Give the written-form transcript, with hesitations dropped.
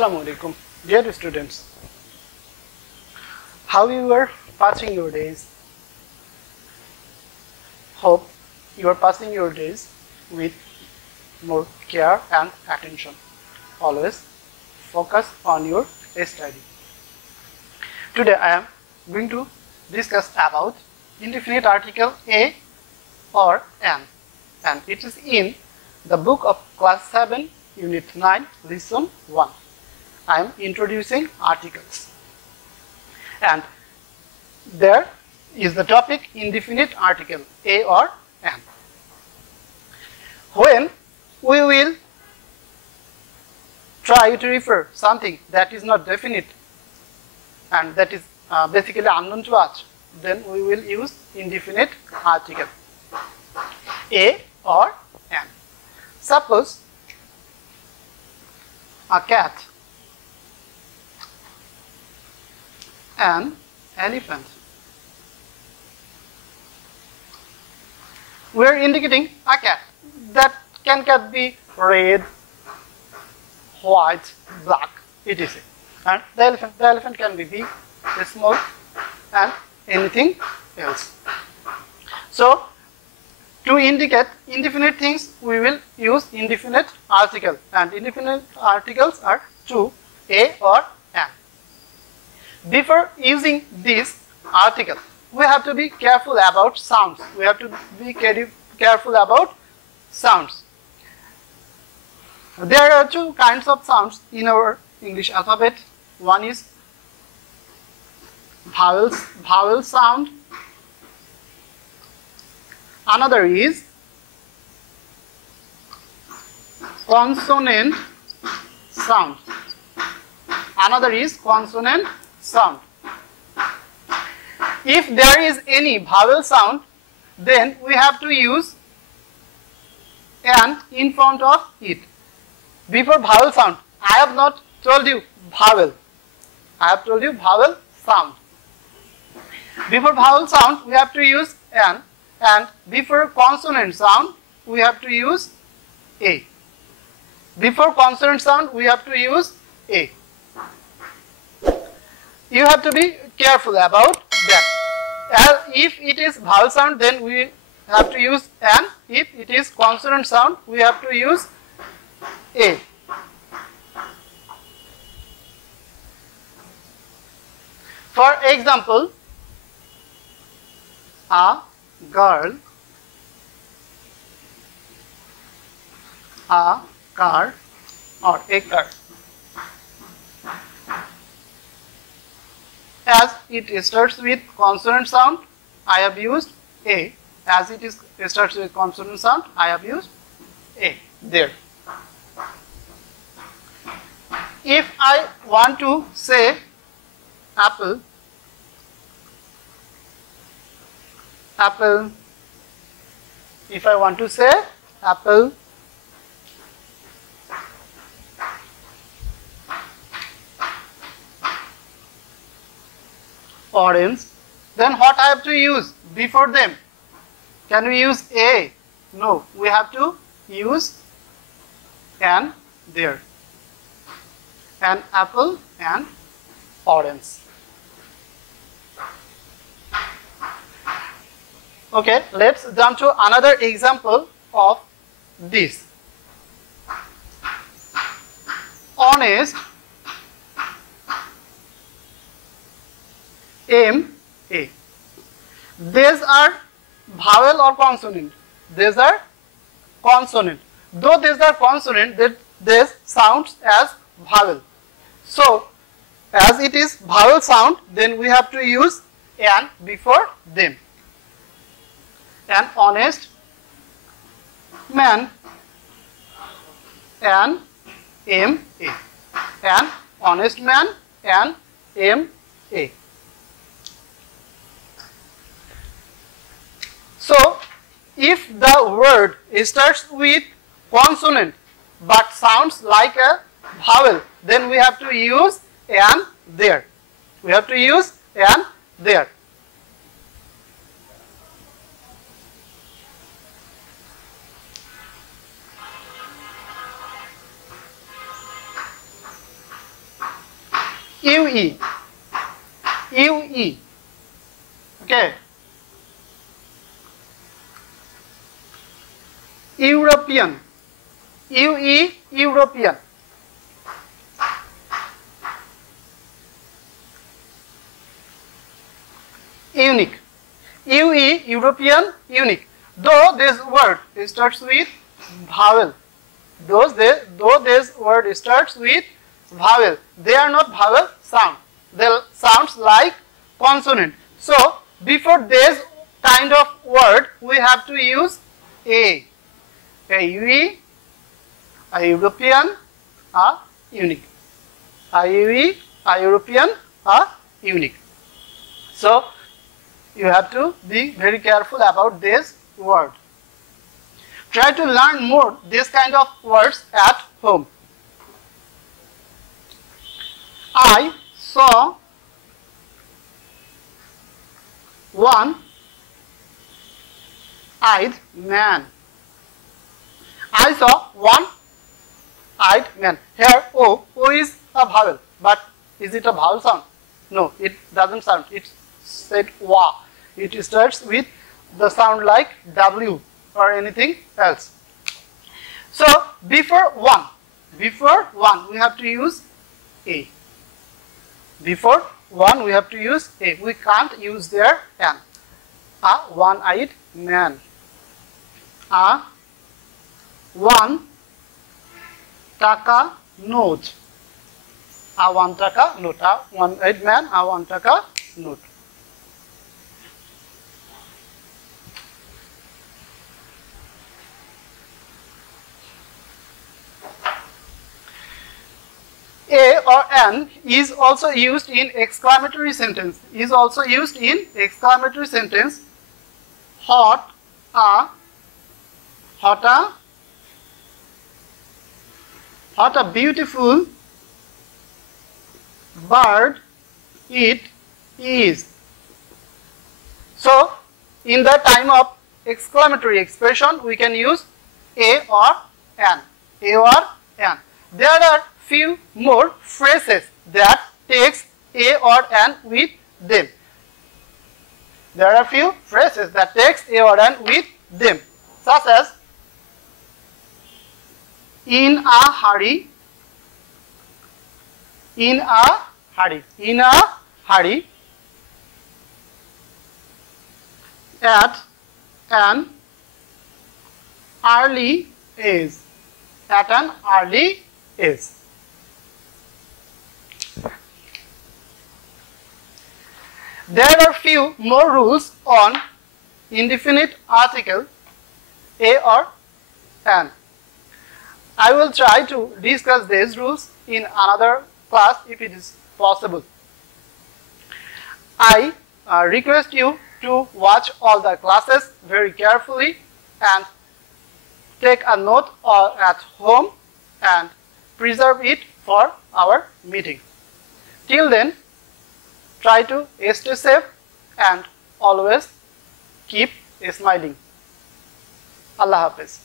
Assalamu alaikum, dear students. How you are passing your days? Hope you are passing your days with more care and attention. Always focus on your study. Today I am going to discuss about indefinite article a or an, and it is in the book of class 7 unit 9 lesson 1. I am introducing articles, and there is the topic indefinite article a or an. When we will try to refer something that is not definite and that is basically unknown to us, then we will use indefinite article a or an. Suppose a cat, an elephant. We are indicating a cat. That can be red, white, black, etc. And the elephant can be big, small, and anything else. So, to indicate indefinite things, we will use indefinite article, and indefinite articles are two, a or an. Before using this article, we have to be careful about sounds. We have to be careful about sounds. There are two kinds of sounds in our English alphabet. One is vowel sound. Another is consonant sound. Another is consonant sound. If there is any vowel sound, then we have to use an in front of it. Before vowel sound, I have not told you vowel. I have told you vowel sound. Before vowel sound, we have to use an, and before consonant sound, we have to use a. Before consonant sound, we have to use a. You have to be careful about that. As if it is vowel sound, then we have to use an. If it is consonant sound, we have to use a. For example, a girl, a car, or a car. As it starts with consonant sound, I have used a. As it starts with consonant sound, I have used a there. If I want to say apple, apple. If I want to say apple, orange, then what I have to use before them? Can we use a? No, we have to use an there. An apple and orange. Okay, let's jump to another example of this. Honest, M-A. These are vowel or consonant? These are consonant. Though these are consonant, this sounds as vowel. So, as it is vowel sound, then we have to use an before them. An honest man, an M-A. An honest man, an M-A. So, if the word starts with consonant but sounds like a vowel, then we have to use an there. We have to use an there. UE. UE. Okay. European. UE, European. Unique. UE, European, unique. Though this word starts with vowel. Though this word starts with vowel, they are not vowel sound. They sounds like consonant. So before this kind of word, we have to use a UE, a European, a unique. A UE, a European, a unique. So you have to be very careful about this word. Try to learn more this kind of words at home. I saw one-eyed man. I saw one-eyed man. Here O is a vowel, but is it a vowel sound? No, it doesn't sound. It said wa. It starts with the sound like W or anything else. So before one we have to use a. Before one we have to use a. We can't use there an. A one-eyed man. A one taka note. A one taka note. A one-eyed man. A one taka note. A or an is also used in exclamatory sentence. Is also used in exclamatory sentence. Hot a beautiful bird it is. So in the time of exclamatory expression, we can use a or an. A or an. There are few more phrases that takes a or an with them. There are few phrases that takes a or an with them, such as in a hurry, in a hurry, in a hurry, at an early age, at an early age. There are few more rules on indefinite article a or an. I will try to discuss these rules in another class if it is possible. I request you to watch all the classes very carefully and take a note at home and preserve it for our meeting. Till then, try to stay safe and always keep smiling. Allah Hafiz.